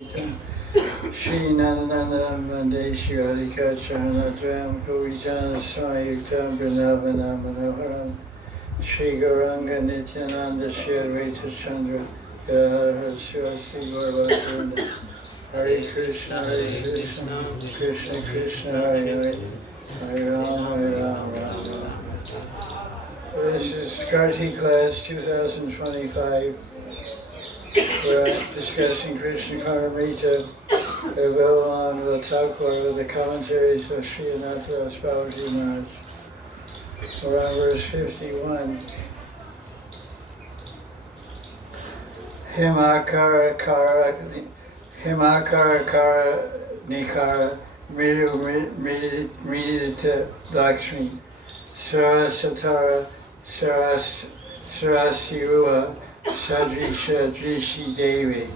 Shri Nandanam Mandeshi Radhika Charanadram Kavijana Swayuktam Vrinavana Manoharam Shri Gauranga Nityananda Shri Advaita Chandra Gadadhara Sarasi Gaurabhakta Hare Krishna Krishna Krishna Hare Hare Hare Ram Ram. This is Kartik class 2025. We're discussing Krishna Karnamrita, Gopal with Thakur with the commentaries of Sri Ananta Babaji Maharaj. We're on verse 51. Himakara Kara Nikara Mridita Lakshmi Sarasatara Sarasiruha Sadrisha Drishi Devi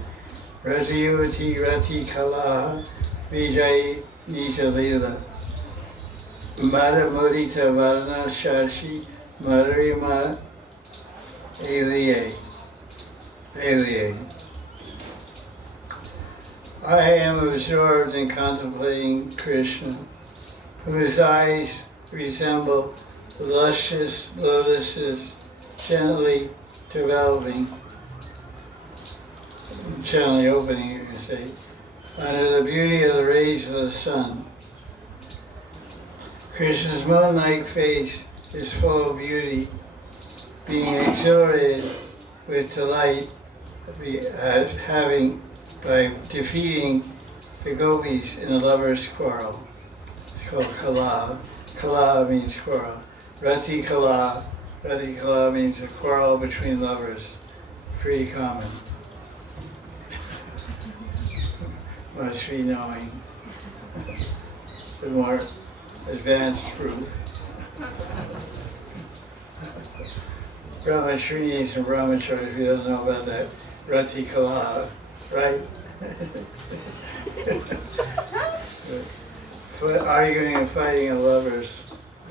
Ratiyuti Rati Kalaha Vijay Nita Lila Madamudita Varana Shashi Madarima Aliye. I am absorbed in contemplating Krishna, whose eyes resemble luscious lotuses gently developing, gently opening, you can say, under the beauty of the rays of the sun. Krishna's moon-like face is full of beauty, being exhilarated with delight by defeating the gopis in a lover's quarrel. It's called kala. Kala means quarrel. Rati kala means a quarrel between lovers. Pretty common. Must be knowing. The more advanced group. Brahmacharis and brahmacharis, we don't know about that. Rati kala, right? Arguing and fighting of lovers,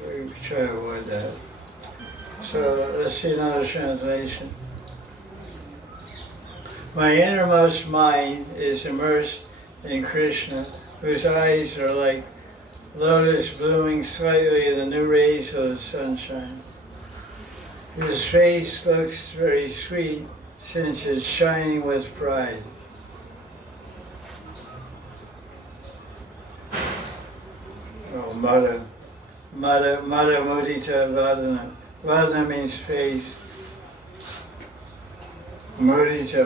we try to avoid that. So let's see another translation. My innermost mind is immersed in Krishna, whose eyes are like lotus blooming slightly in the new rays of the sunshine. His face looks very sweet since it's shining with pride. Oh, Madan Mudita Vadana. Vadana means face. Mudita,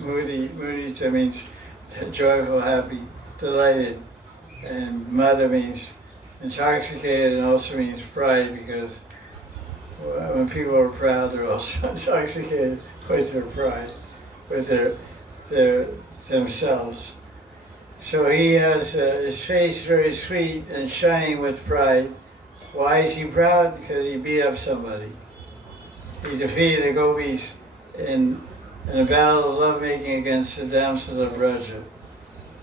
Mudita means joyful, happy, delighted. And Mada means intoxicated, and also means pride, because when people are proud, they're also intoxicated with their pride, with their themselves. So he has his face very sweet and shining with pride. Why is he proud? Because he beat up somebody. He defeated the gopis in a battle of lovemaking against the damsels of Raja.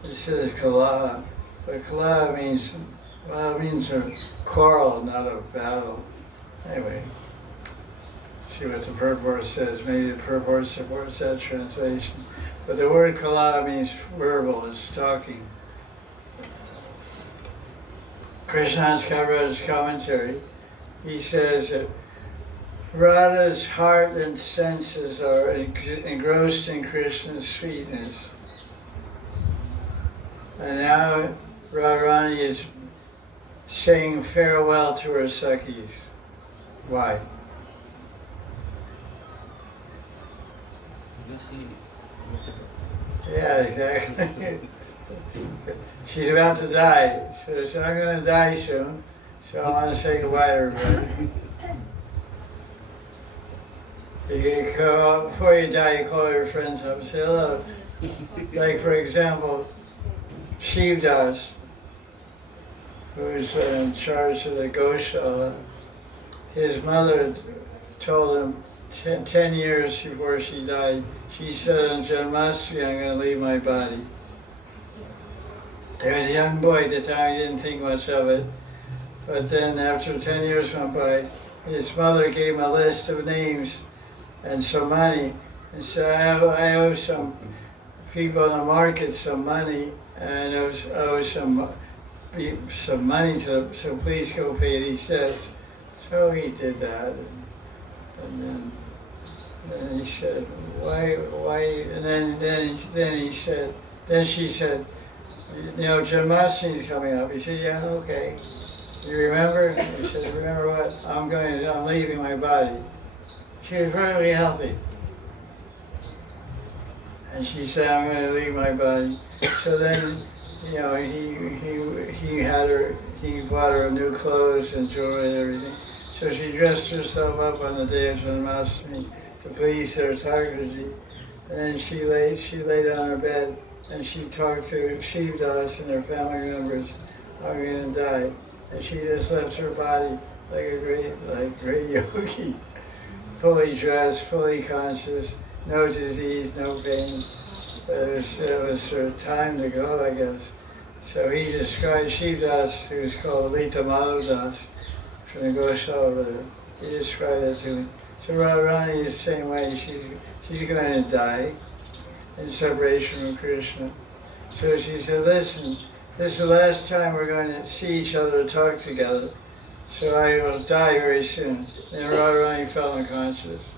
This is kala, but kala means, well, it means a quarrel, not a battle. Anyway, see what the purport says. Maybe the purport supports that translation. But the word kala means verbal, it's talking. Krishna's Kaviraj's commentary, he says that Radha's heart and senses are engrossed in Krishna's sweetness. And now Radharani is saying farewell to her Sakhis. Why? Yeah, exactly. She's about to die. So I'm going to die soon. So I want to say goodbye to everybody. Before you die, you call your friends up and say hello. Like, for example, Shivdas, who's in charge of the Goswami, his mother told him 10 years before she died, she said, on Janmashtami, I'm going to leave my body. He was a young boy at the time, he didn't think much of it. But then after 10 years went by, his mother gave him a list of names and some money, And so I owe some people in the market some money, and I owe some money to them, so please go pay these debts. So he did that, and then he said, why, and then she said, you know, Janmashtami is coming up. He said, yeah, okay. You remember? He said, remember what? I'm leaving my body. She was very healthy. And she said, I'm going to leave my body. So then, you know, he bought her new clothes and jewelry and everything. So she dressed herself up on the day of Janmashtami to please her Thakurji. And then she laid on her bed and she talked to Shivdas and her family members, I'm going to die. And she just left her body like a great yogi, fully dressed, fully conscious, no disease, no pain. It was her time to go, I guess. So he described Shivdas, who's called Lita Madhavdas, from the Goswami. He described it to me. So Radharani is the same way. She's going to die in separation from Krishna. So she said, listen, this is the last time we're going to see each other and talk together. So I will die very soon. Then Radharani fell unconscious.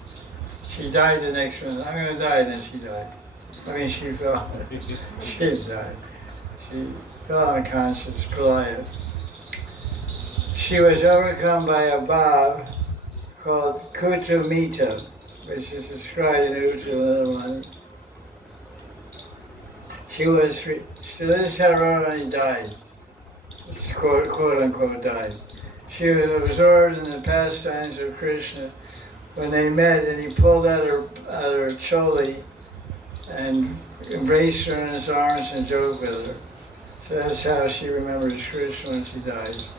She died the next minute. I'm going to die, and then she died. I mean, she fell. She died. She fell unconscious, Pralaya. She was overcome by a bhav called Kutumita, which is described in Ujjvala. So this is how Radharani died, quote unquote died. She was absorbed in the pastimes of Krishna when they met, and he pulled out her choli and embraced her in his arms and joked with her. So that's how she remembers Krishna when she dies.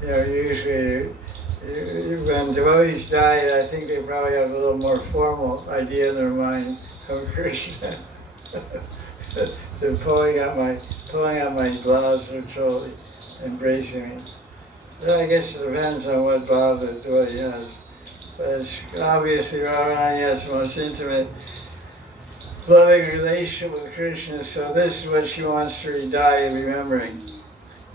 You know, usually when devotees die, I think they probably have a little more formal idea in their mind of Krishna. They're pulling out my blouse or choli, embracing me. Well, I guess it depends on what bhav the devotee has. But it's obviously Radharani has the most intimate, loving relationship with Krishna, so this is what she wants to die remembering.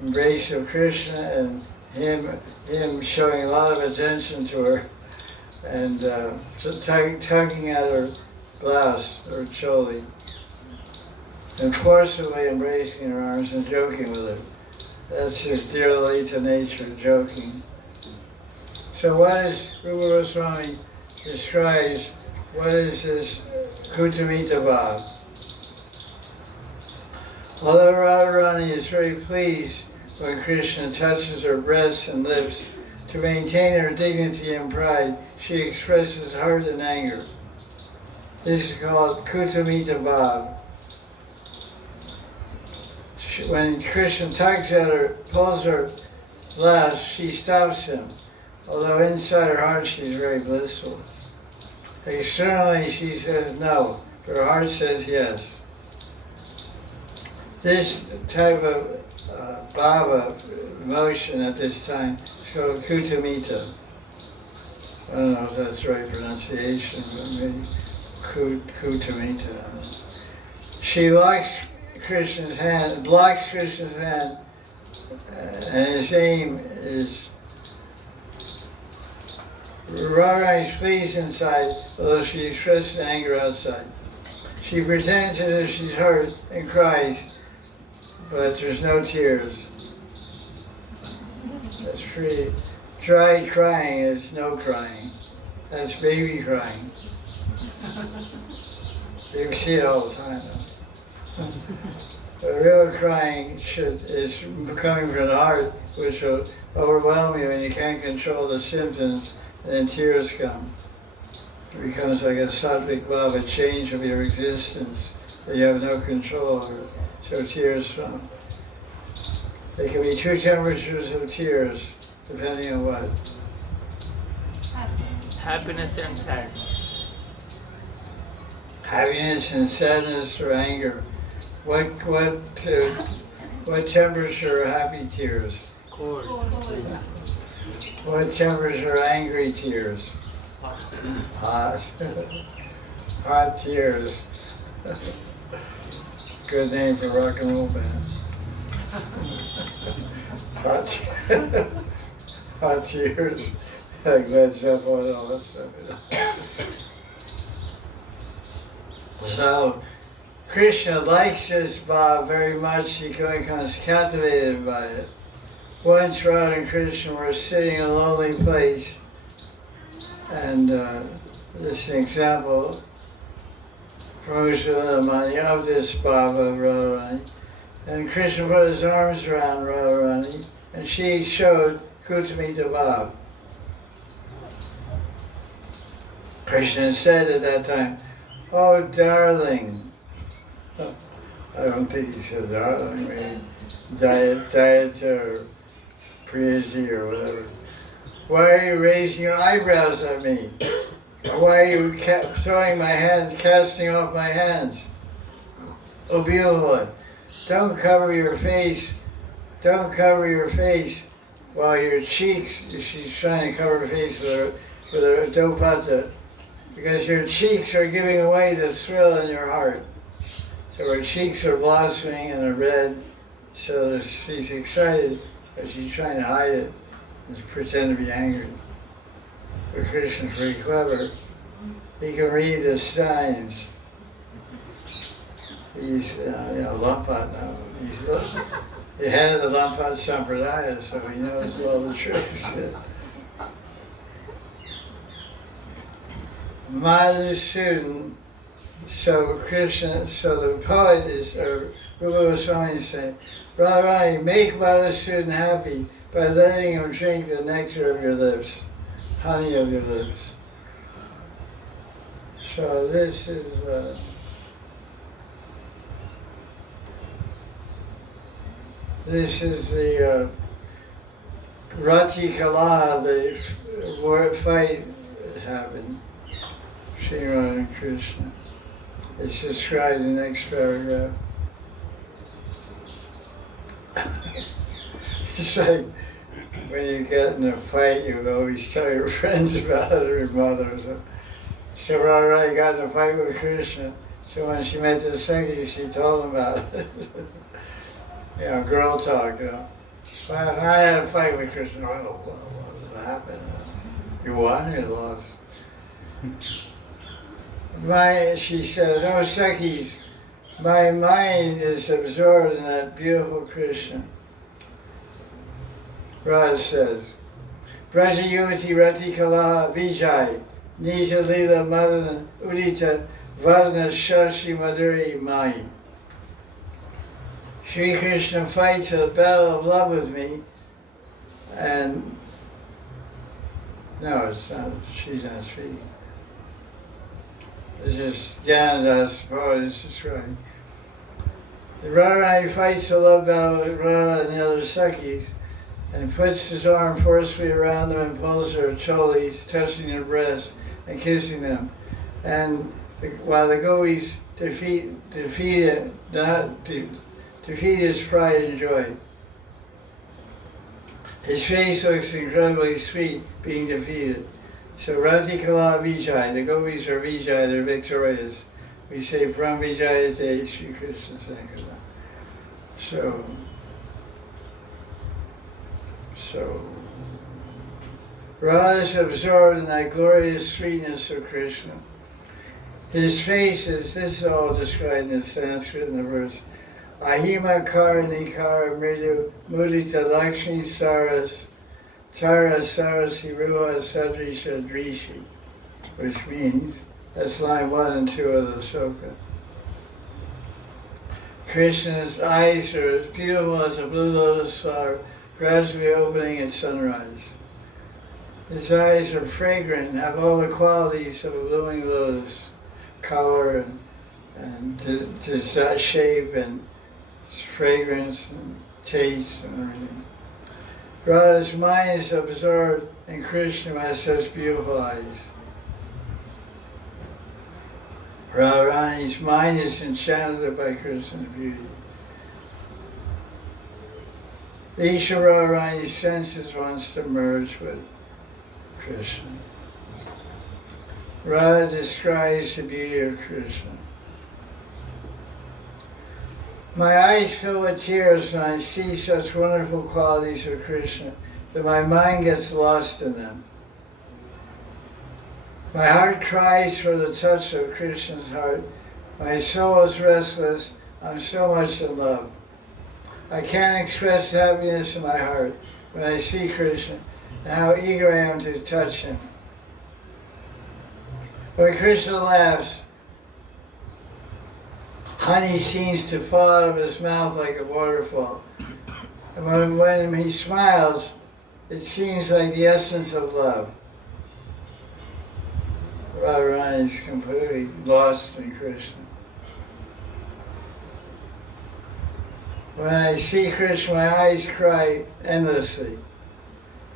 Embrace of Krishna and him showing a lot of attention to her and tugging at her blouse or choli and forcibly embracing her arms and joking with her. That's his dear Lalita nature, joking. So what is Rupa Goswami describes, what is this Kutumita Bhav? Although Radharani is very pleased when Krishna touches her breasts and lips, to maintain her dignity and pride, she expresses hurt and anger. This is called Kutumita Bhav. When Krishna tugs at her, pulls her blouse, she stops him, although inside her heart she's very blissful. Externally she says no, but her heart says yes. This type of bhava, emotion at this time, is called Kutumita. I don't know if that's the right pronunciation, but maybe Kutumita. She blocks Krishna's hand, and his aim is Radharani is pleased inside, although she expresses anger outside. She pretends as if she's hurt and cries, but there's no tears. That's pretty. Dry crying is no crying. That's baby crying. You see it all the time, though. But real crying is coming from the heart, which will overwhelm you and you can't control the symptoms, and then tears come. It becomes like a sattvic bhava, a change of your existence that you have no control over. So tears come. There can be two temperatures of tears, depending on what? Happiness and sadness. Happiness and sadness or anger. What temperature are happy tears? Cold. What temperature are angry tears? Hot. Hot Tears. Good name for rock and roll band. Hot, hot Tears. Like Led Zeppelin and all that stuff. So, Krishna likes this Bhav very much. He becomes captivated by it. Once Radha and Krishna were sitting in a lonely place, and this is an example from Ushvalamani of this Bhava of Radharani. And Krishna put his arms around Radharani, and she showed Kutamita Bhav. Krishna said at that time, "Oh, darling." I don't think he said darling, maybe diet or Priyaji or whatever. "Why are you raising your eyebrows at me? Why are you throwing my hands, casting off my hands? Oh, beautiful one, don't cover your face. Don't cover your face while your cheeks," she's trying to cover her face with her dopata, "because your cheeks are giving away the thrill in your heart." So her cheeks are blossoming and are red, so she's excited, but she's trying to hide it and pretend to be angry. But Krishna's very clever. He can read the signs. He's, Lampat now. He had the Lampat Sampradaya, so he knows all the tricks. Madhusudan, so the poet is, or Rupa Goswami is saying, "Radharani, make Madhusudan happy by letting him drink the nectar of your lips, honey of your lips." So this is the Rati Kala, the war fight that happened. Sri Radha and Krishna. It's described in the next paragraph. It's like when you get in a fight, you always tell your friends about it or your mother. So Radha got in a fight with Krishna. So when she met the Sakhi, she told him about it. Girl talk, Well, I had a fight with Krishna. Oh, well, what happened? You won or you lost? She said, "Oh, Sakhis, my mind is absorbed in that beautiful Krishna." Raj says, "Braja Yuvati Rati Kala Vijay, Nija Lila Madan Udita Vadana Shashi Madhuri Mai." Sri Krishna fights a battle of love with me, and no, it's not, she's not speaking. This is Jnanadas poet is describing. The Radharani fights the love battle with Radha and the other Sakhis, and puts his arm forcefully around them and pulls their cholis, touching their breasts and kissing them. And while the gopis defeat his pride and joy. His face looks incredibly sweet being defeated. So Rati Kala Vijay, the gopis are Vijay, they're victorious. We say from Vijaya Te Sri Krishna Sankirtan. So Radha is absorbed in that glorious sweetness of Krishna. His face is, this is all described in Sanskrit in the verse, Ahima Kara Nikara Mridu Mudita Lakshmi Saras Tara Sarasi Ruha Sadrisha Drishi, which means, that's line 1 and 2 of the sloka. Krishna's eyes are as beautiful as a blue lotus flower, gradually opening at sunrise. His eyes are fragrant and have all the qualities of a blooming lotus, color and shape and fragrance and taste and everything. Radha's mind is absorbed in Krishna has such beautiful eyes. Radharani's mind is enchanted by Krishna's beauty. Each of Radharani's senses wants to merge with Krishna. Radha describes the beauty of Krishna. My eyes fill with tears when I see such wonderful qualities of Krishna that my mind gets lost in them. My heart cries for the touch of Krishna's heart. My soul is restless. I'm so much in love. I can't express the happiness in my heart when I see Krishna and how eager I am to touch him. When Krishna laughs, honey seems to fall out of his mouth like a waterfall. And when he smiles, it seems like the essence of love. Radharani is completely lost in Krishna. When I see Krishna, my eyes cry endlessly.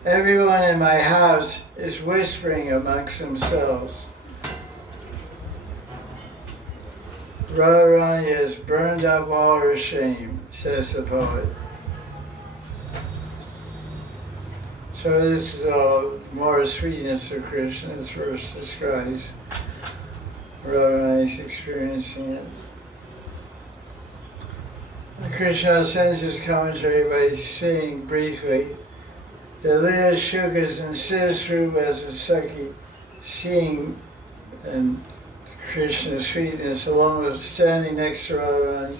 Everyone in my house is whispering amongst themselves. Radharani has burned up all her shame, says the poet. So this is all more sweetness of Krishna, this verse describes. Radharani's experiencing it. Krishna sends his commentary by saying briefly that Leela Shukas and Siddhasrupa as a Sakhi, seeing and Krishna's sweetness, along with standing next to Radharani,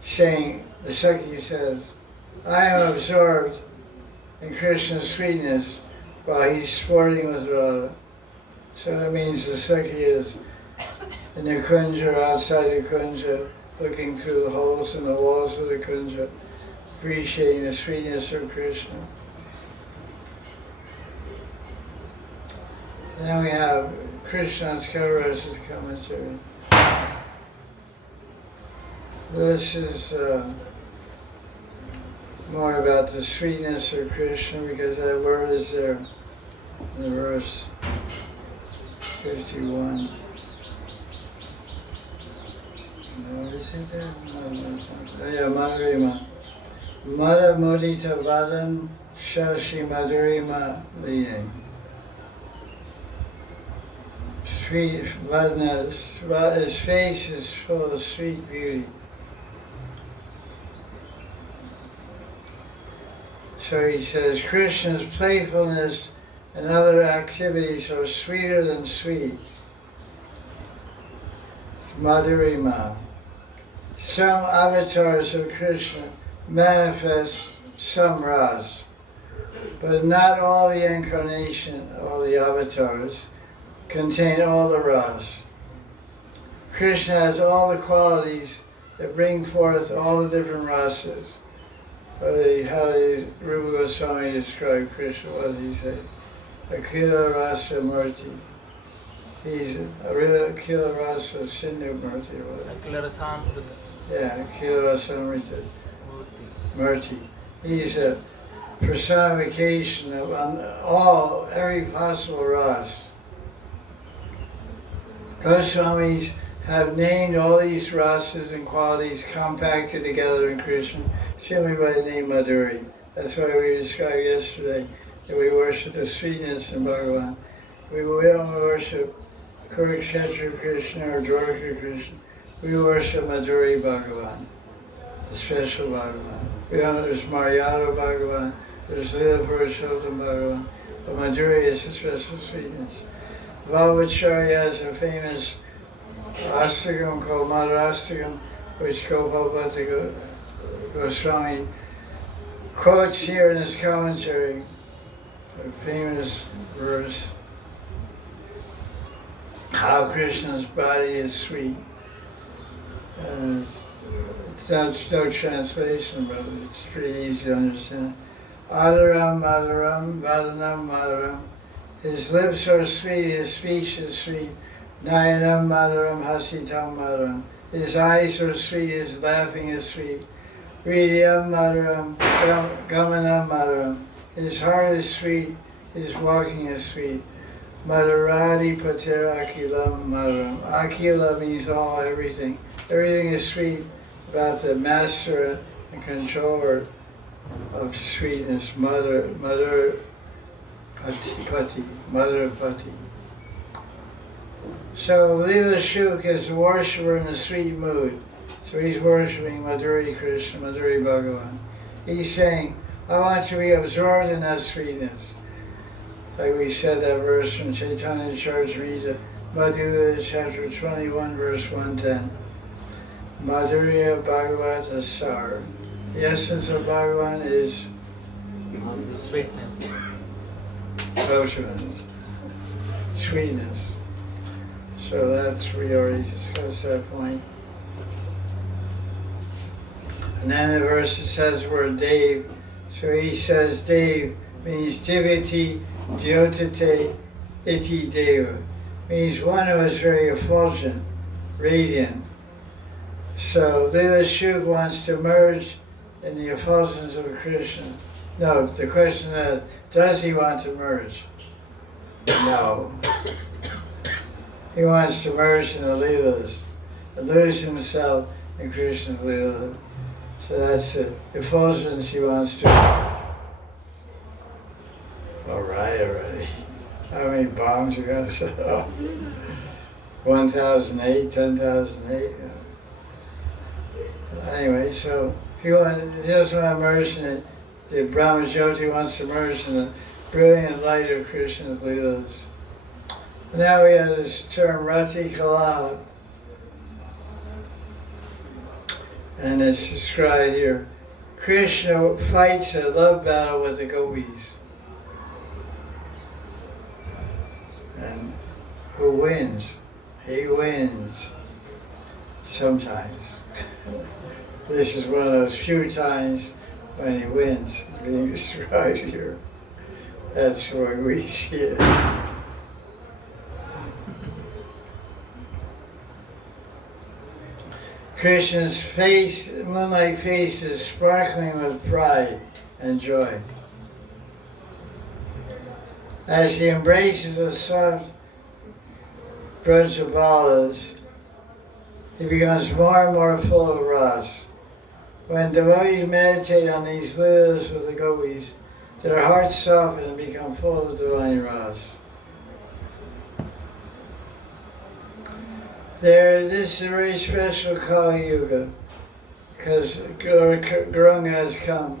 saying, the Sakhi says, I am absorbed in Krishna's sweetness while he's sporting with Radha. So that means the Sakhi is in the kunja, outside the kunja, looking through the holes in the walls of the kunja, appreciating the sweetness of Krishna. And then we have Krishna's Kaviraj's commentary. This is more about the sweetness of Krishna because that word is there in the verse 51. No, is it there? No, it's not. Oh, yeah, Madhurima. Mada Mudita Vadan Shashi Madhurima Liye. Sweet Vadana, his face is full of sweet beauty. So he says, Krishna's playfulness and other activities are sweeter than sweet. Madhurima. Some avatars of Krishna manifest some ras, but not all the incarnation, all the avatars, contain all the ras. Krishna has all the qualities that bring forth all the different rasas. How did Rupa Goswami describe Krishna? What did he say? Akila Rasa Murti. He's a real Akila Rasa Sindhu Murti. Akila Rasamrita. Yeah, Akila Rasamrita Murti. He's a personification of every possible ras. Goswamis have named all these rasas and qualities compacted together in Krishna simply by the name Madhuri. That's why we described yesterday that we worship the sweetness in Bhagavan. We don't worship Kurukshetra Krishna or Dwarka Krishna. We worship Madhuri Bhagavan, the special Bhagavan. There's Maryada Bhagavan, there's Leela Purushottam Bhagavan, but Madhuri is the special sweetness. Vavacharya has a famous astakam called Madarastakam, which Gopal Goswami quotes here in his commentary, a famous verse, how Krishna's body is sweet. It's no translation, but it's pretty easy to understand. Adaram, Madaram, Vadanam, Madaram. His lips are sweet, his speech is sweet. Nayanam Madaram, Hasitam Madaram. His eyes are sweet, his laughing is sweet. Hridayam Madaram, Gamanam Madaram. His heart is sweet, his walking is sweet. Madaradi Pater Akilam Madaram. Akila means all, everything. Everything is sweet about the master and controller of sweetness, Mother Pati. So Leela Shuk is a worshiper in a sweet mood. So he's worshiping Madhuri Krishna, Madhuri Bhagavan. He's saying, I want to be absorbed in that sweetness. Like we said that verse from Chaitanya Charitamrita, Madhura chapter 21, verse 110. Madhurya Bhagavata Sar. The essence of Bhagavan is Sweetness. Goswami, sweetness. So we already discussed that point. And then the verse it says the word Dev. So he says Dev means Diviti Dyotate Iti Deva. Means one who is very effulgent, radiant. So Leela Shuk wants to merge in the effulgence of Krishna. No, the question is, does he want to merge? No. He wants to merge in the Leelas and lose himself in Krishna's Leela. So that's the effulgence he wants to. All right, already. How many bombs you got to set off? 1,008, 10,008. Anyway, so he doesn't want to merge in it. The Brahma Jyoti wants to merge in the brilliant light of Krishna's Leelas. Now we have this term Rati Kala, and it's described here. Krishna fights a love battle with the gopis. And who wins? He wins. Sometimes. This is one of those few times when he wins, being described here. That's what we see it. Krishna's face, moonlight face, is sparkling with pride and joy. As he embraces the soft Brajabalas, he becomes more and more full of Rasa. When devotees meditate on these leelas with the gopis, their hearts soften and become full of divine Rasa. This is a very special Kali Yuga, because Gauranga has come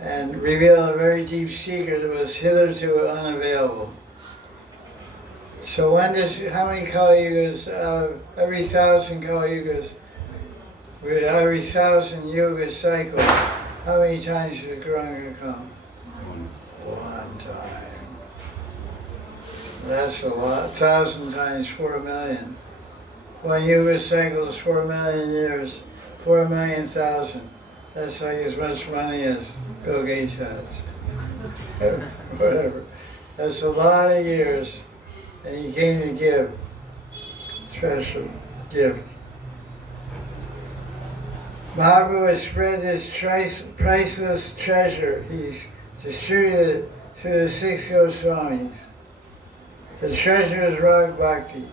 and revealed a very deep secret that was hitherto unavailable. So how many Kali Yugas, out of every 1,000 Kali Yugas, every 1,000 Yuga cycles, how many times does Gauranga come? One time. That's a lot. 1,000 times 4 million. One Yuga cycle is 4 million years, 4 million thousand. That's like as much money as Bill Gates has. Whatever. That's a lot of years. And he came to give special gift. Mahaprabhu has spread his priceless treasure. He's distributed it to the 6 Goswamis. The treasure is Rag Bhakti.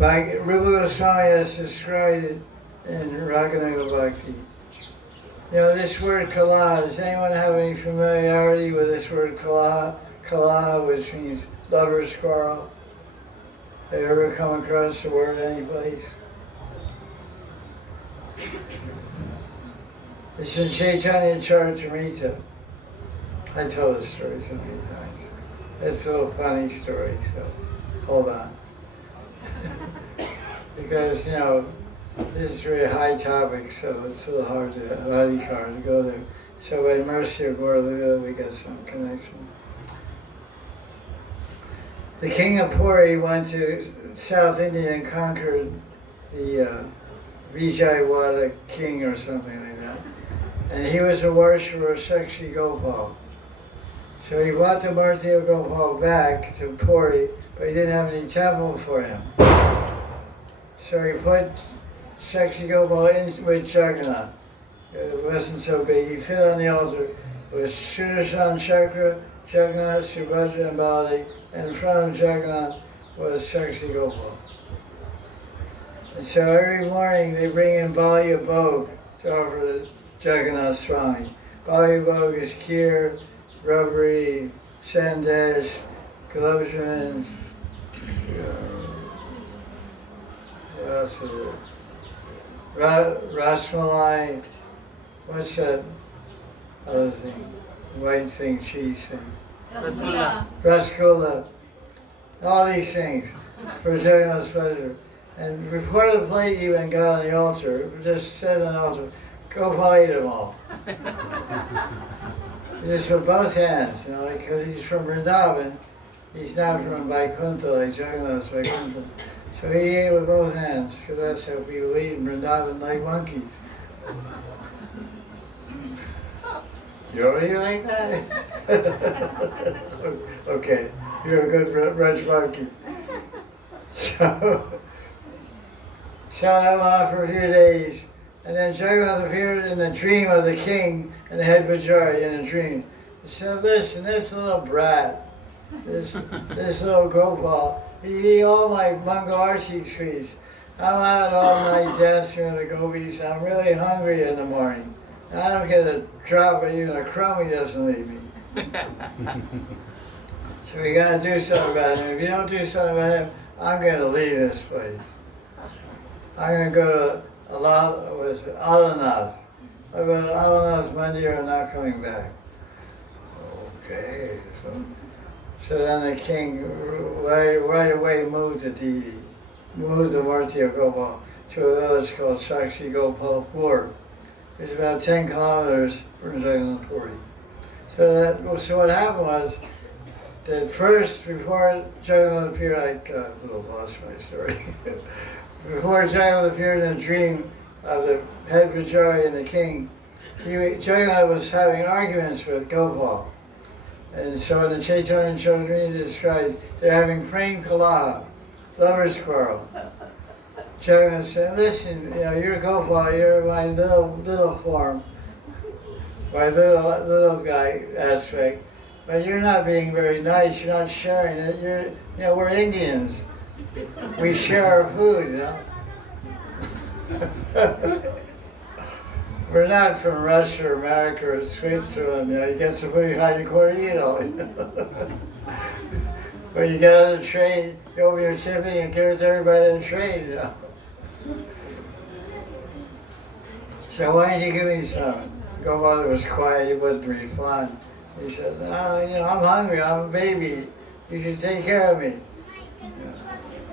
Rupa Goswami has described it in Raghunaga Bhakti. You know, this word kala, does anyone have any familiarity with this word kala? Kala, which means lover's quarrel. Have you ever come across the word anyplace? It's in Chaitanya Charitamrita. I told this story so many times. It's a little funny story, so hold on. Because, you know, this is a very high topic, so it's a little hard to go there. So by mercy of Gaura, we got some connection. The king of Puri went to South India and conquered the Vijayawada king or something like that. And he was a worshiper of Shri Gopal. So he brought the Murti of Gopal back to Puri, but he didn't have any temple for him. So he put Shri Gopal in with Jagannath. It wasn't so big. He fit on the altar with Sudarshan Chakra, Jagannath, Subhadra, and Balaji. And in front of Jagannath was Shri Gopal. And so every morning they bring in Balya Bhog to offer to Jagannath Swami. Balya Bhog is kheer, rabri, sandesh, gulab jamuns, What else is it? Rasmalai. What's that other thing? White thing, cheese thing. Rasgulla. Rasgulla. All these things for Jagannath's pleasure. And before the plate even got on the altar, it just said on the altar, go eat them all. Just with both hands, you know, because he's from Vrindavan. He's not from Vaikuntha, like Jagannath's Vaikuntha. So he ate with both hands, because that's how people eat in Vrindavan, like monkeys. You don't eat like that? Okay, you're a good Raj monkey. So I went on for a few days, and then Jagannath appeared in the dream of the king and the head Bajari in a dream. He said, listen, this little brat, this little Gopal, he ate all my mango archie sweets. I'm out all night dancing with the gopis. I'm really hungry in the morning. I don't get a drop or even a crumb, he doesn't leave me. So we gotta do something about him. If you don't do something about him, I'm gonna leave this place. I'm gonna go to Alanath. I'll go to Alanath's Mandir and not coming back. Okay. So then the king right away moved the deity, moved the Murti of Gopal to a village called Sakshi Gopalpur. It's about 10 kilometers from Jagannath Puri. So what happened was that first, before Jagannath appeared, I got a little lost my story. Before Jagannath appeared in a dream of the head Vajari and the king, Jagannath was having arguments with Gopal. And so in the Chaitanya Chaudhary describes, they're having prem kalaha, lover's quarrel. Jagannath said, listen, you know, you're Gopal, you're my little form, my little guy aspect, but you're not being very nice, you're not sharing it, we're Indians. We share our food, you know. We're not from Russia or America or Switzerland, you know, you get some food behind your corner, you eat all, you know. But you get on the train, you open your tipping and give it to everybody on the train, you know. So why didn't you give me some? Gopal was quiet, he wouldn't respond. He said, no, you know, I'm hungry, I'm a baby, you should take care of me.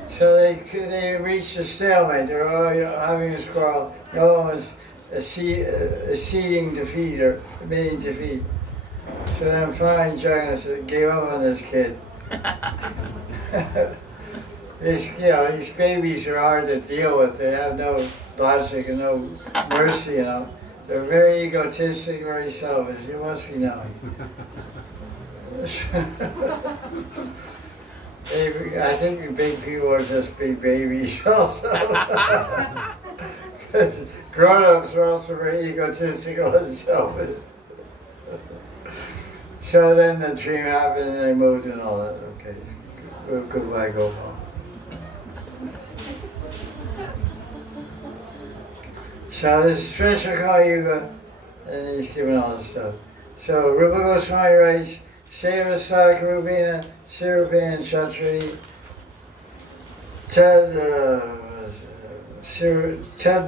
So they reached a stalemate. They were all having a quarrel. No one was acceding defeat or admitting defeat. So then finally Jagannath gave up on this kid. These babies are hard to deal with. They have no logic and no mercy, you know. They're very egotistic, very selfish. You must be knowing. I think big people are just big babies also. Grown-ups are also very egotistical and selfish. So then the dream happened and they moved and all that. Okay, goodbye, Gopal. So this is Krishna Kali Yuga, and he's giving all this stuff. So Rupa Goswami writes, Seva Sak Rupina Sirupin Chatri Tad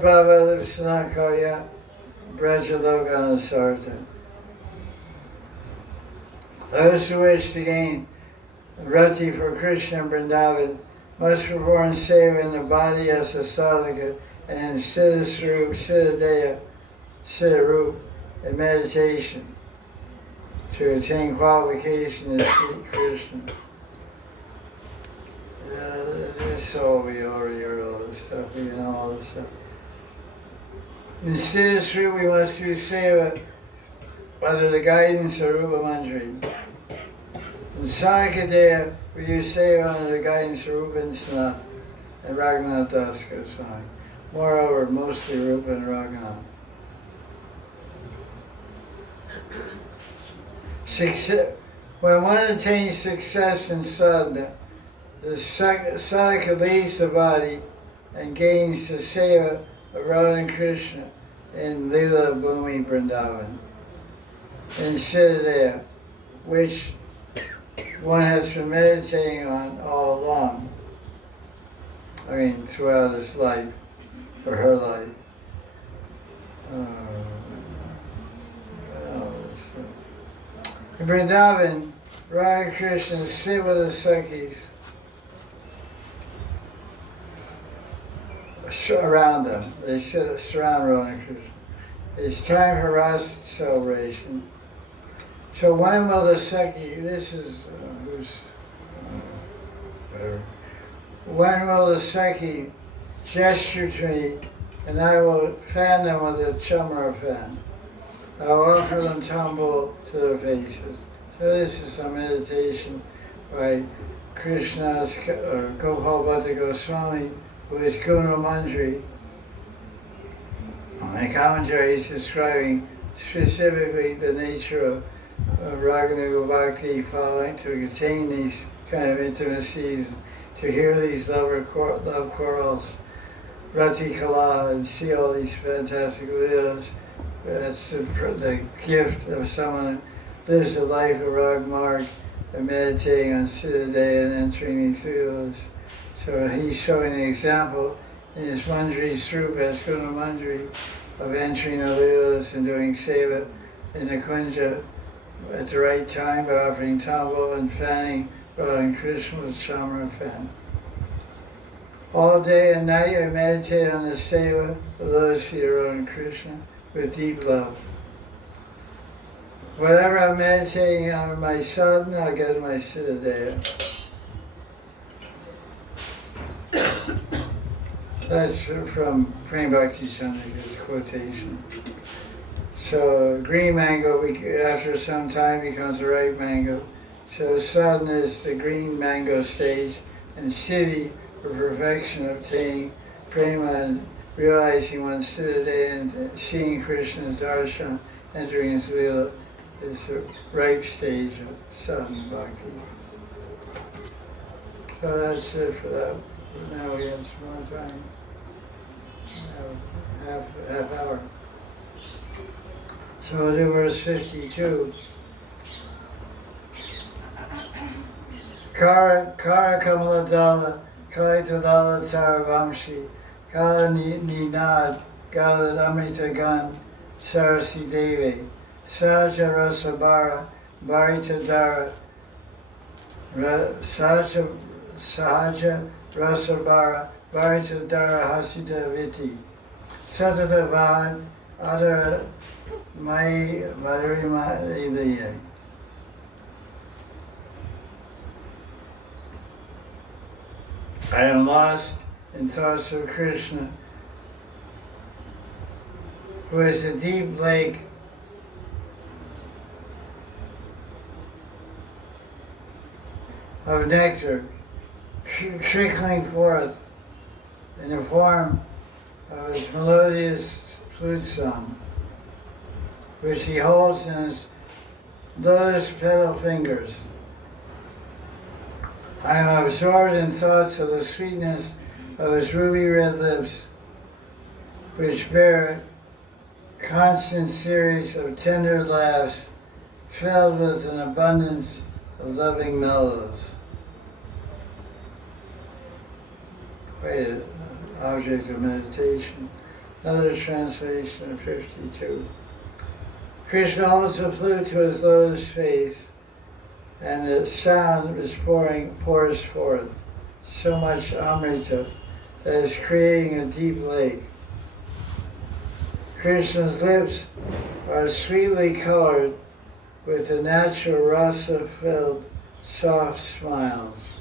Baba Sanakarya Brajalogan Sarta. Those who wish to gain rati for Krishna and Vrindavan must perform seva in the body as a sadhaka and in Siddha Siddhadeya, Siddha in meditation to attain qualification as Sri Krishna. So we already heard all this stuff, we know all this stuff. In Siddha we must do seva under the guidance of Rupa Manjari. In Sadhakadeya we do seva under the guidance of Rupa and Sanat and Raghunath Das Goswami. Moreover, mostly Rupa and Raghunath. When one attains success in sadhana, the sadhaka leaves the body and gains the seva of Radha and Krishna in Lila Bhumi Vrindavan, in Siddhadeya, which one has been meditating on all along. I mean, throughout his life, or her life. In Vrindavan, Radha and Krishna sit with the Sakhis around them. They sit surround Radha and Krishna. It's time for Rasa celebration. So when will the Sakhi, this is when will the Sakhi gesture to me, and I will fan them with a chamra fan. I will offer them tumble to their faces. So this is some meditation by Krishna's or Gopal Goswami, who is Guna Manjari. My commentary is describing specifically the nature of Raganuga Bhakti, following to attain these kind of intimacies, to hear these love quarrels, Rati Kala, and see all these fantastic leelas. That's the gift of someone who lives a life of Rag Marg and meditating on Siddha and entering these leelas. So he's showing an example in his Manjari Srup as Guna Manjari of entering the leelas and doing seva in the kunja at the right time by offering tumble and fanning Radha and Krishna with chamra fan. All day and night I meditate on the seva of those feet of Radha and Krishna with deep love. Whatever I'm meditating on my sadhana, I'll get in my Siddha. That's from Prem Bhakti Chandrika's quotation. So green mango, after some time, becomes a ripe mango. So sadhana is the green mango stage, and siddhi, for perfection, obtaining prema and realizing one's siddha and seeing Krishna's darshan, entering his lila, is the ripe stage of sadhana bhakti. So that's it for that. Now we have some more time. Half hour. So we'll do verse 52. Kara Kamala Dala, Kaita Dala Taravamshi, Kala Ninad, Gala Amrita Gan, Sarasi Devi, Saja Rasa Bara, Bharita Dara, Sahaja Rasa Bara, Bharita Dara Hasita Viti, Satata Vad, Adara Mai Madhurima Eviye. I am lost in thoughts of Krishna, who is a deep lake of nectar trickling forth in the form of his melodious flute song, which he holds in his lotus petal fingers. I am absorbed in thoughts of the sweetness of his ruby red lips, which bear a constant series of tender laughs filled with an abundance of loving mellows. Quite an object of meditation. Another translation of 52. Krishna holds the flute to his lotus face, and the sound is pours forth so much amrita that is creating a deep lake. Krishna's lips are sweetly colored with the natural rasa-filled soft smiles.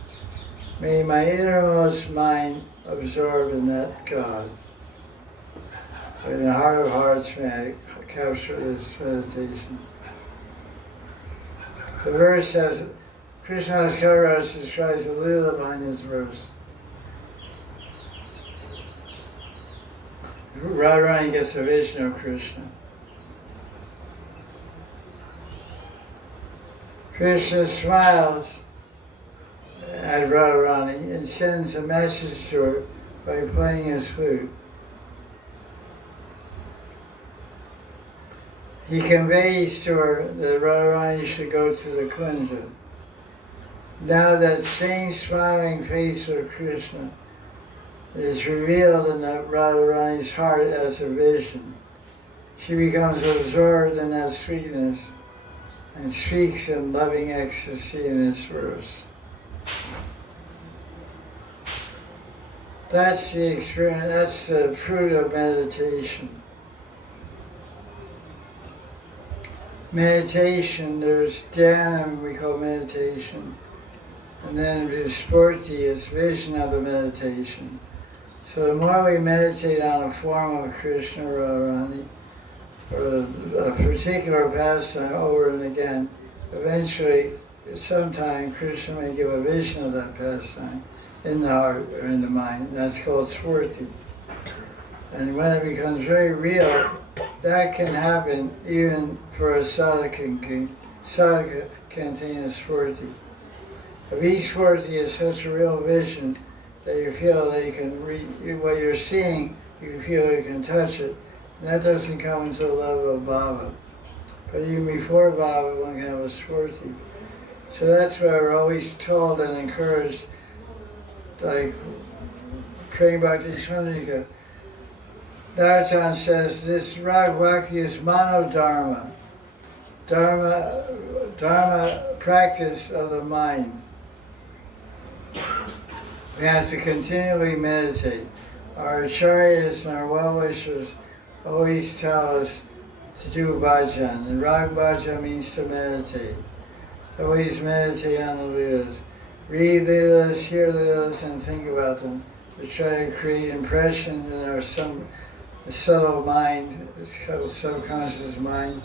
May my innermost mind absorb in that God. In the heart of hearts, may I capture this meditation. The verse says, Krishna's Kaviraj describes the lila behind this verse. Radharani gets a vision of Krishna. Krishna smiles at Radharani and sends a message to her by playing his flute. He conveys to her that Radharani should go to the kunja. Now that same smiling face of Krishna It is revealed in the Radharani's heart as a vision. She becomes absorbed in that sweetness and speaks in loving ecstasy in this verse. That's the experience, that's the fruit of meditation. Meditation, there's dhyana, we call meditation, and then vispurti is vision of the meditation. So the more we meditate on a form of Krishna or Radharani, or a particular pastime over and again, eventually, sometime Krishna may give a vision of that pastime in the heart or in the mind. That's called spurti. And when it becomes very real, that can happen even for a sadhaka. Sadhaka contain a spurti. If each spurti is such a real vision that you feel that you can read what you're seeing, you feel you can touch it. And that doesn't come until the level of bhava. But even before bhava, one can have a spurti. So that's why we're always told and encouraged, like praying Bhakti Chandrika. Nartan says this rag bhakti is manodharma, dharma practice of the mind. We have to continually meditate. Our acharyas and our well-wishers always tell us to do bhajan, and rag bhajan means to meditate. Always meditate on the leelas. Read leelas, hear leelas, and think about them. To try to create impressions in our subtle mind, subconscious mind,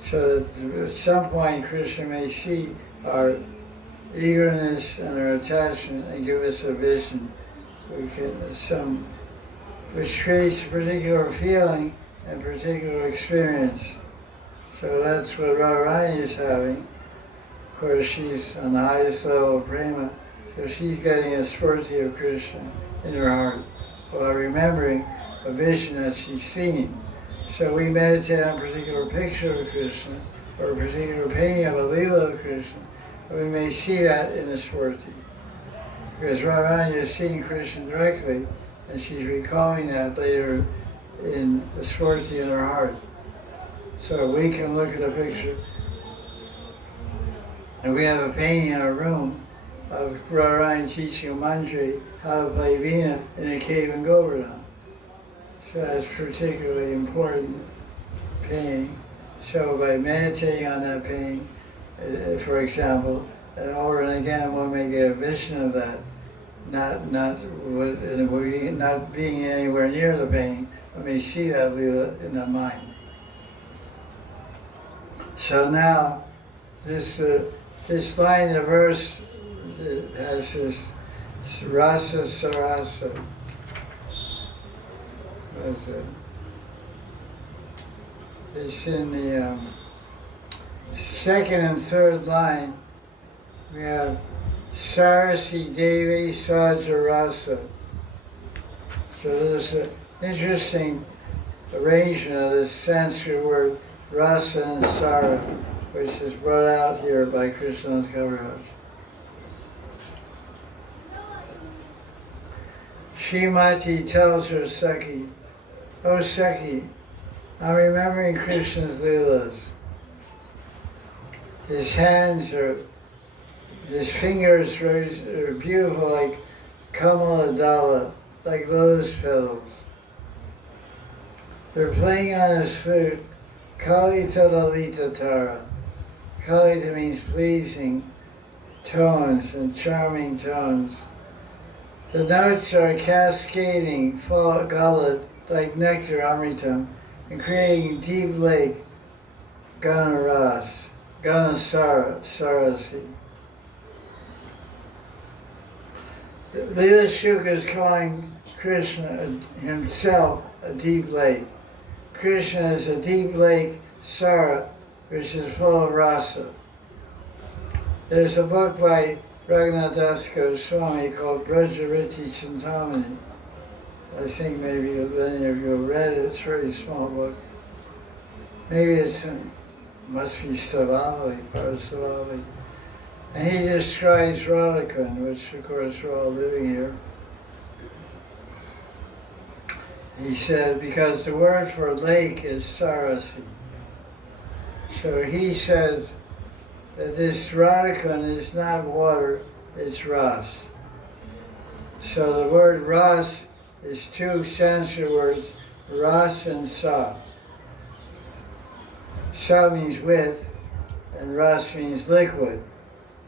so that at some point Krishna may see our eagerness and our attachment and give us a vision. We can which creates a particular feeling and particular experience. So that's what Radharani is having. Of course, she's on the highest level of prema, so she's getting a spurti of Krishna in her heart while remembering a vision that she's seen. So we meditate on a particular picture of Krishna or a particular painting of a Leela of Krishna, and we may see that in the spurti. Because Radharani is seeing Krishna directly, and she's recalling that later in the spurti in her heart. So we can look at a picture, and we have a painting in our room of Radharani teaching a mantri how to play Veena in a cave in Govardhan. So that's particularly important painting. So by meditating on that painting, for example, and over and again one may get a vision of that, not being anywhere near the painting, one may see that Leela in the mind. So now, this line, the verse has this Rasa Sarasa. What is it? It's in the second and third line. We have Sarasi Devi Saja Rasa. So there's an interesting arrangement of this Sanskrit word Rasa and Sara, which is brought out here by Krishna's Kaviraj. Shrimati tells her Sakhi, "Oh Sakhi, I'm remembering Krishna's Leelas. His fingers are beautiful like Kamala Dala, like lotus petals. They're playing on his flute, Kalita Lalita Tara. Kalita means pleasing tones and charming tones. The notes are cascading, fall galat, like nectar amritam, and creating deep lake, Ganaras, Ganasara, Sarasi. Leela Shuka is calling Krishna himself a deep lake. Krishna is a deep lake, Sara, which is full of rasa. There's a book by Raghunath Das Goswami called Brajariti Chintamani. I think maybe many of you have read it. It's a very small book. Maybe must be Stavali, part of Stavali. And he describes Radhakund, which of course we're all living here. he said, because the word for lake is Sarasi. So he says that this Radhakund is not water, it's Ras. So the word Ras is two Sanskrit words, Ras and Sa. Sa means with, and Ras means liquid.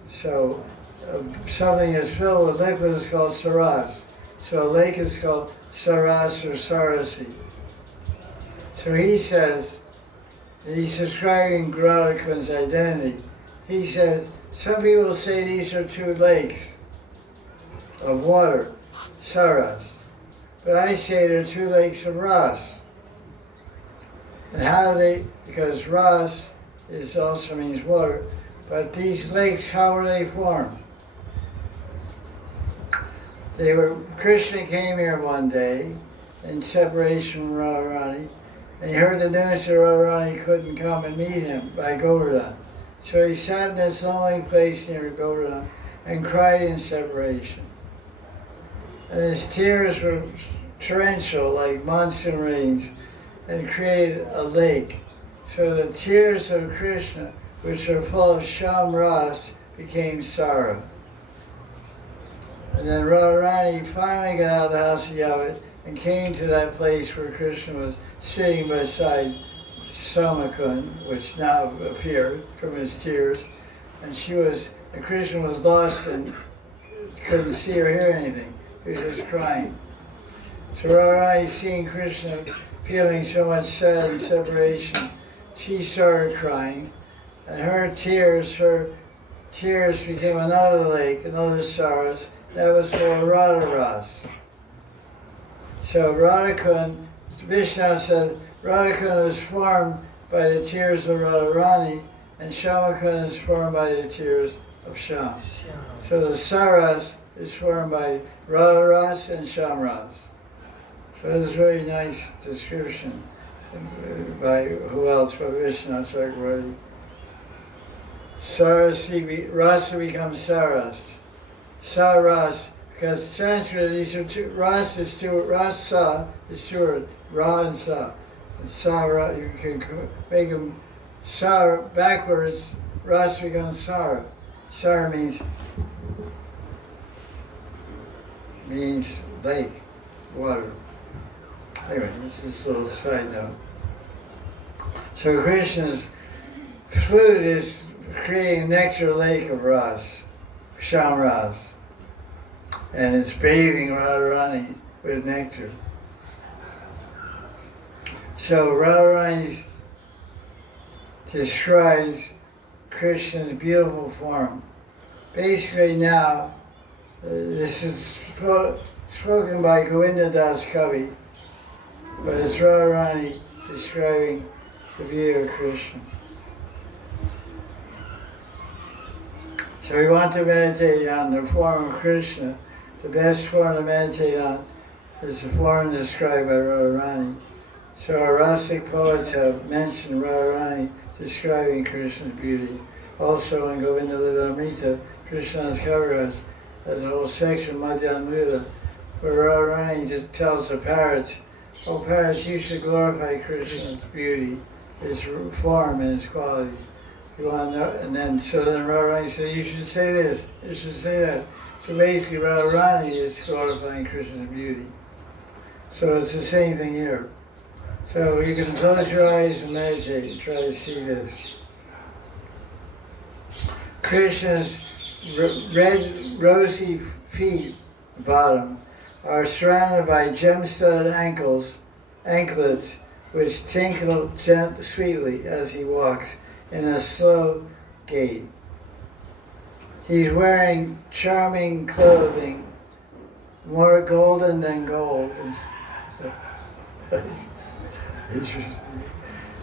So something that's filled with liquid is called Saras. So a lake is called Saras or Sarasi. So he says, he's describing Radhakund's identity. He says, some people say these are two lakes of water, Saras. But I say they're two lakes of Ras. And how do they, because Ras also means water, but these lakes, how were they formed? Krishna came here one day in separation from Radharani, and he heard the news that Radharani couldn't come and meet him by Govardhan. So he sat in this lonely place near Govardhan and cried in separation. And his tears were torrential like monsoon rains and created a lake. So the tears of Krishna, which are full of Sham Ras, became Sara. And then Radharani finally got out of the house of Yavat and came to that place where Krishna was sitting beside Samakund, which now appeared from his tears. And Krishna was lost and couldn't see or hear anything. He was just crying. So Radharani, seeing Krishna feeling so much sad and separation, she started crying. And her tears became another lake, another Saras. That was for Radha Ras. So Radhakund, Vishnu said, Radhakund was formed by the tears of Radharani, and Shamakund is formed by the tears of Sham. So the Saras is formed by Radha Ras and Sham Ras. So it's a very nice description by who else? By Vishnu Chakravarti. Sarasi, Rasa becomes Saras. Saras, because Sanskrit, these are two, Rasa is two, Rasa is two words, Ra and Sa. And Sara, you can make them Sara backwards, Rasa becomes Sara. Sara means lake, water. Anyway, this is a little side note. So Krishna's flute is creating nectar lake of Ras, Sham Ras, and it's bathing Radharani with nectar. So Radharani describes Krishna's beautiful form. Basically now, this is spoken by Govinda Das Kavi, but it's Radharani describing the beauty of Krishna. So we want to meditate on the form of Krishna. The best form to meditate on is the form described by Radharani. So our Rasic poets have mentioned Radharani describing Krishna's beauty. Also in Govinda Lilamrita, Krishna's Kaviraj has a whole section, Madan Lila, where Radharani just tells the parrots, "Oh parrots, you should glorify Krishna's beauty, his form and his qualities. You want to know?" And then Radharani said, "You should say this, you should say that." So basically Radharani is glorifying Krishna's beauty. So it's the same thing here. So you can close your eyes and meditate and try to see this. Krishna's red, rosy feet, bottom, are surrounded by gem-studded anklets, which tinkle sweetly as he walks in a slow gait. He's wearing charming clothing, more golden than gold.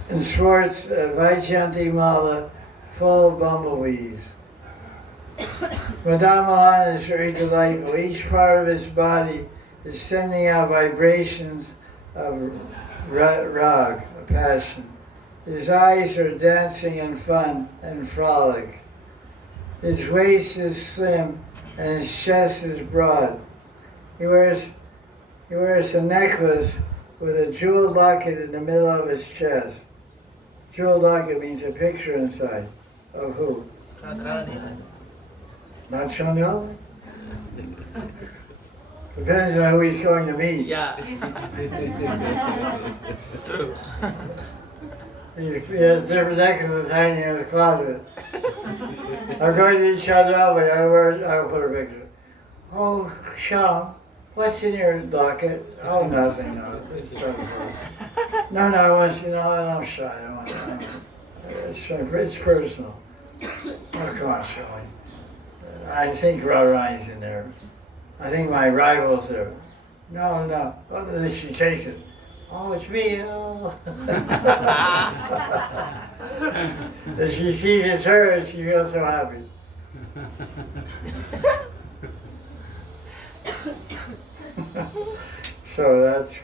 And sports Vaijyanti Mala full of bumblebees. Madan Mohan is very delightful. Each part of his body is sending out vibrations of rag, a passion. His eyes are dancing in fun and frolic. His waist is slim and his chest is broad. He wears a necklace with a jeweled locket in the middle of his chest. Jeweled locket means a picture inside. Of who? Not Chanel? Depends on who he's going to meet. Yeah. True. He has different necklaces hanging in his closet. I'm going to meet Chanel, but I'll put a picture. Oh, Sean, what's in your locket? Oh, nothing, no. No, I want you to know, I'm shy. It's personal. Oh, come on, Sean. I think Radharani's in there. I think my rival's there. No. Oh, then she takes it. Oh, it's me. Oh. If she sees it's her, she feels so happy. So that's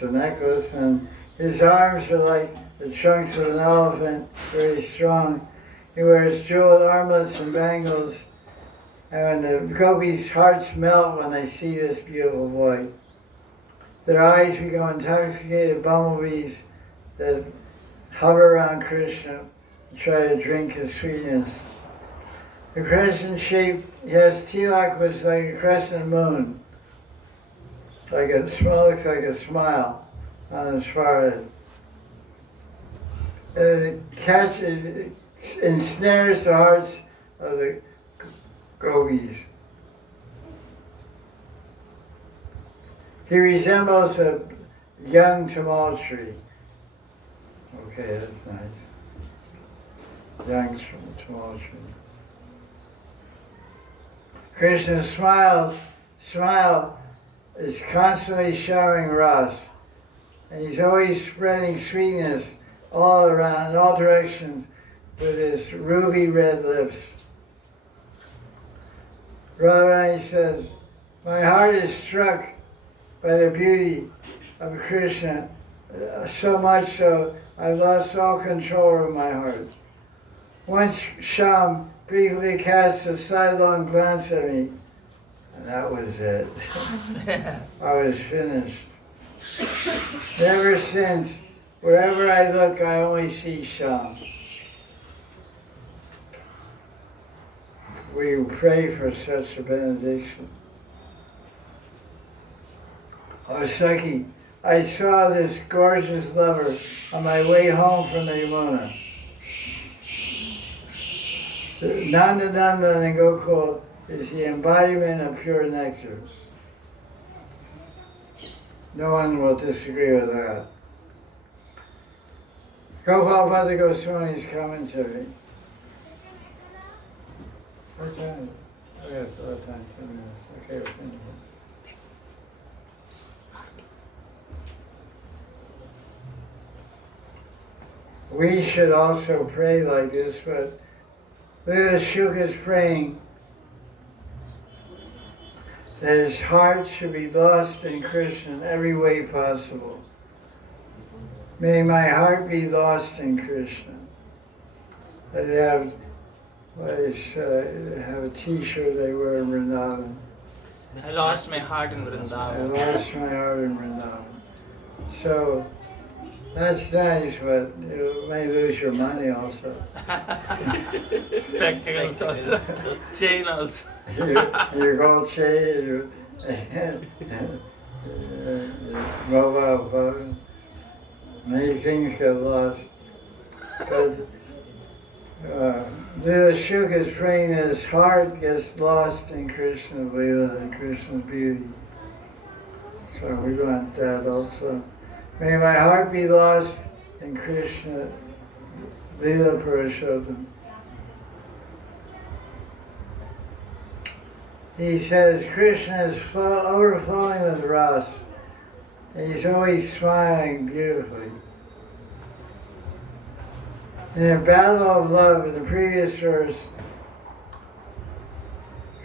the necklace, and his arms are like the trunks of an elephant, very strong. He wears jeweled armlets and bangles, and the gopis' hearts melt when they see this beautiful boy. Their eyes become intoxicated bumblebees that hover around Krishna and try to drink his sweetness. The crescent shape, yes, tilak was like a crescent moon. Looks like a smile on his forehead. It ensnares the hearts of the gopis. He resembles a young tamal tree. Okay, that's nice. Young tamal tree. Krishna's smile is constantly showering Rasa, and he's always spreading sweetness all around, in all directions, with his ruby red lips. Radharani says, my heart is struck by the beauty of Krishna, so much so I've lost all control of my heart. Once Shyam briefly cast a sidelong glance at me, and that was it. I was finished. Ever since, wherever I look, I only see Shyam. We pray for such a benediction. Oh, Saki, I saw this gorgeous lover on my way home from the Yamuna. Nanda Nanda and Gokul is the embodiment of pure nectar. No one will disagree with that. Gopal Bhatta Goswami's commentary. What time? We have a lot of time, 10 minutes. Okay, we're finished. We should also pray like this, but Shuka is praying that his heart should be lost in Krishna in every way possible. May my heart be lost in Krishna. They have a t-shirt they wear in Vrindavan. I lost my heart in I Vrindavan. lost my heart in Vrindavan. So that's nice, but you may lose your money also. Spectacles also. Chain also. Your gold chain, your mobile phone. Many things get lost. But the Shuka is praying that his heart gets lost in Krishna's Leela and Krishna's beauty. So we want that also. May my heart be lost in Krishna, Leela Purushottam. He says Krishna is overflowing with Rasa, and he's always smiling beautifully. In a battle of love, in the previous verse,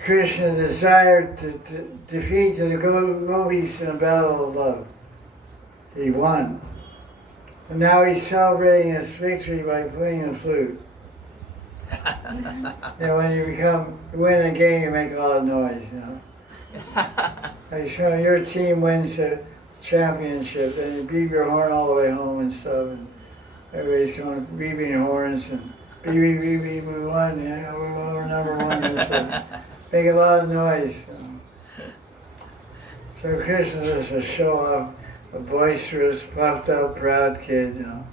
Krishna desired to defeat the gopis in a battle of love. He won. And now he's celebrating his victory by playing the flute. When you win a game, you make a lot of noise, Like, so your team wins the championship, then you beep your horn all the way home and stuff, and everybody's going beeping horns and beep, beep, beep, beep, we won, you know, we're number one, and stuff. Make a lot of noise. You know. So Krishna is to show off a boisterous, puffed up, proud kid, you know.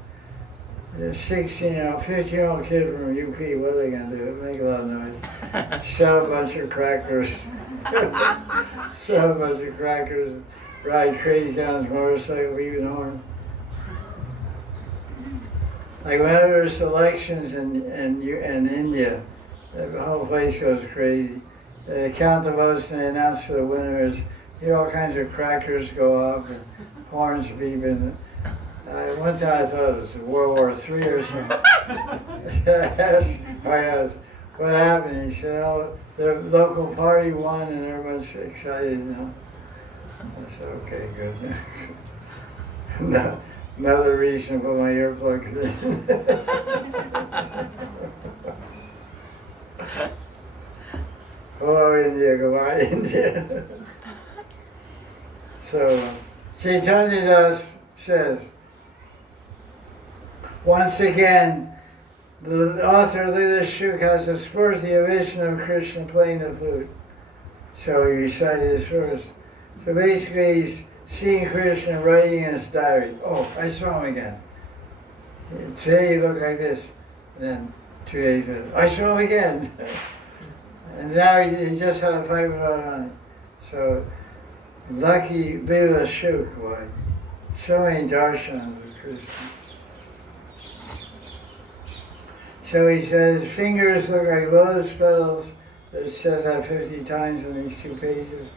A 15-year-old kid from UP, what are they going to do? Make a lot of noise. Sell a bunch of crackers. Sell a bunch of crackers. Ride crazy on his motorcycle, beeping horn. Like whenever there's elections in India, the whole place goes crazy. They count the votes and they announce the winners. You hear all kinds of crackers go off and horns beeping. One time I thought it was World War III or something. I asked, what happened? He said, oh, the local party won and everyone's excited, you know. I said, okay, good. No, another reason to put my earplugs in. Hello, India, goodbye, India. So, Chaitanya says, once again, the author Leela Shuk has a sporty vision of Krishna playing the flute. So he recited his verse. So basically he's seeing Krishna writing in his diary. Oh, I saw him again. Today he looked like this. And then 2 days later, I saw him again. And now he just had a fight with Radharani. So lucky Leela Shuk, why? So many darshans of Krishna. So he says, his fingers look like lotus petals. It says that 50 times on these 2 pages.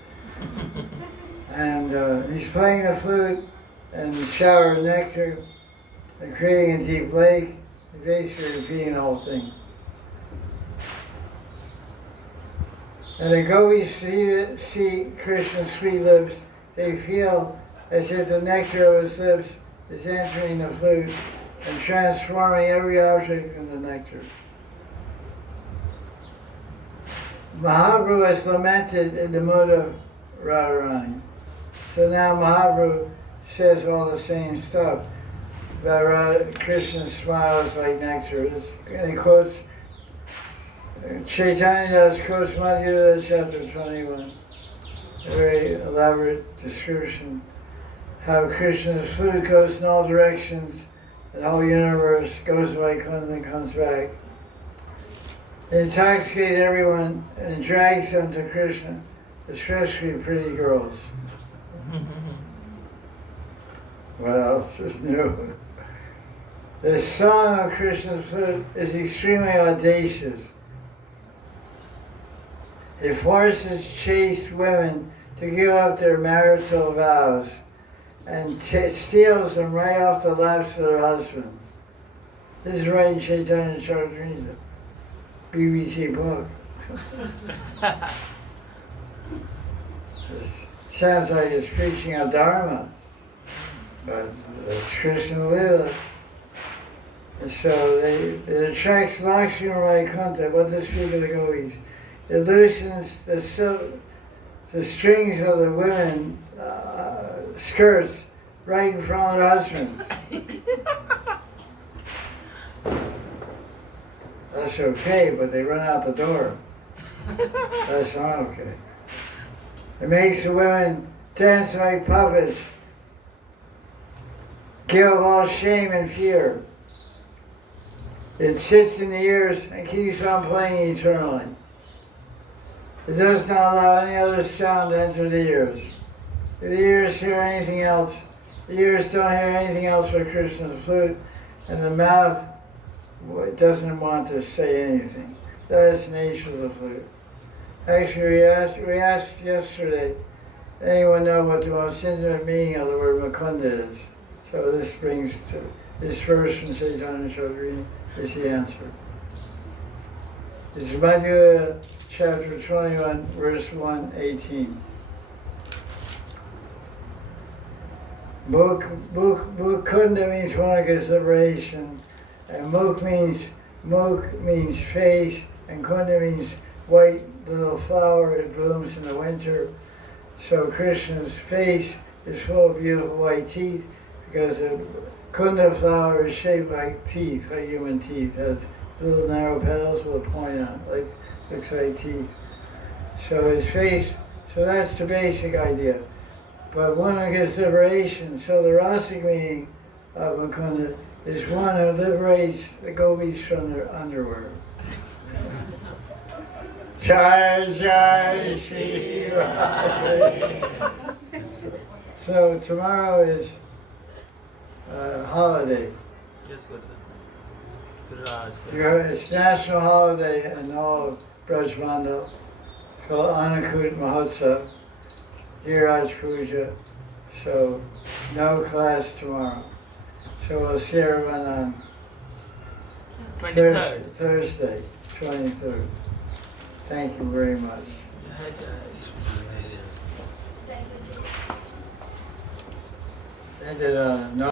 And he's playing the flute and shower of nectar and creating a deep lake. He's basically repeating the whole thing. And the gopis see Krishna's sweet lips. They feel as if the nectar of his lips is entering the flute and transforming every object into nectar. Mahaprabhu has lamented in the mood of Radharani. So now Mahaprabhu says all the same stuff about Krishna's smiles like nectar. And he quotes, Chaitanya quotes Mahanidhi chapter 21, a very elaborate description how Krishna's flute goes in all directions. The whole universe goes away, comes and comes back. It intoxicates everyone and drags them to Krishna, especially pretty girls. What else is new? The song of Krishna's flute is extremely audacious. It forces chaste women to give up their marital vows and steals them right off the laps of their husbands. This is right in Chaitanya Charitamrita, BBC book. It sounds like it's preaching a dharma, but it's Krishna Lila. And so it attracts Lakshmi Vaikuntha. What to speak of the gopis? It loosens the strings of the women skirts right in front of their husbands. That's okay, but they run out the door. That's not okay. It makes the women dance like puppets, give up all shame and fear. It sits in the ears and keeps on playing eternally. It does not allow any other sound to enter the ears. If the ears hear anything else, the ears don't hear anything else but Krishna's flute, and the mouth doesn't want to say anything. That is the nature of the flute. Actually, we asked yesterday, anyone know what the most intimate meaning of the word Mukunda is? So this brings to this verse from Chaitanya Charitamrita is the answer. It's Madhya chapter 21, verse 118. Mukunda means Monika's liberation, and Muk means face, and Kunda means white little flower. It blooms in the winter. So Krishna's face is full of beautiful white teeth because the kunda flower is shaped like teeth, like human teeth. It has little narrow petals with a point on it, like looks like teeth. So his face, so that's the basic idea. But one who gets liberation, so the rasic meaning of Mukunda is one who liberates the gopis from their underworld. Jai Jai Sri Radhe. So tomorrow is a holiday. Just go to the Raj. It's national holiday in all of Brajmandal. It's called Anakut Mahotsav, Giraj Puja. So no class tomorrow. So we'll see everyone on 23rd. Thursday, 23rd. Thank you very much. Jai Jai Sri Radhe. Ended on a note.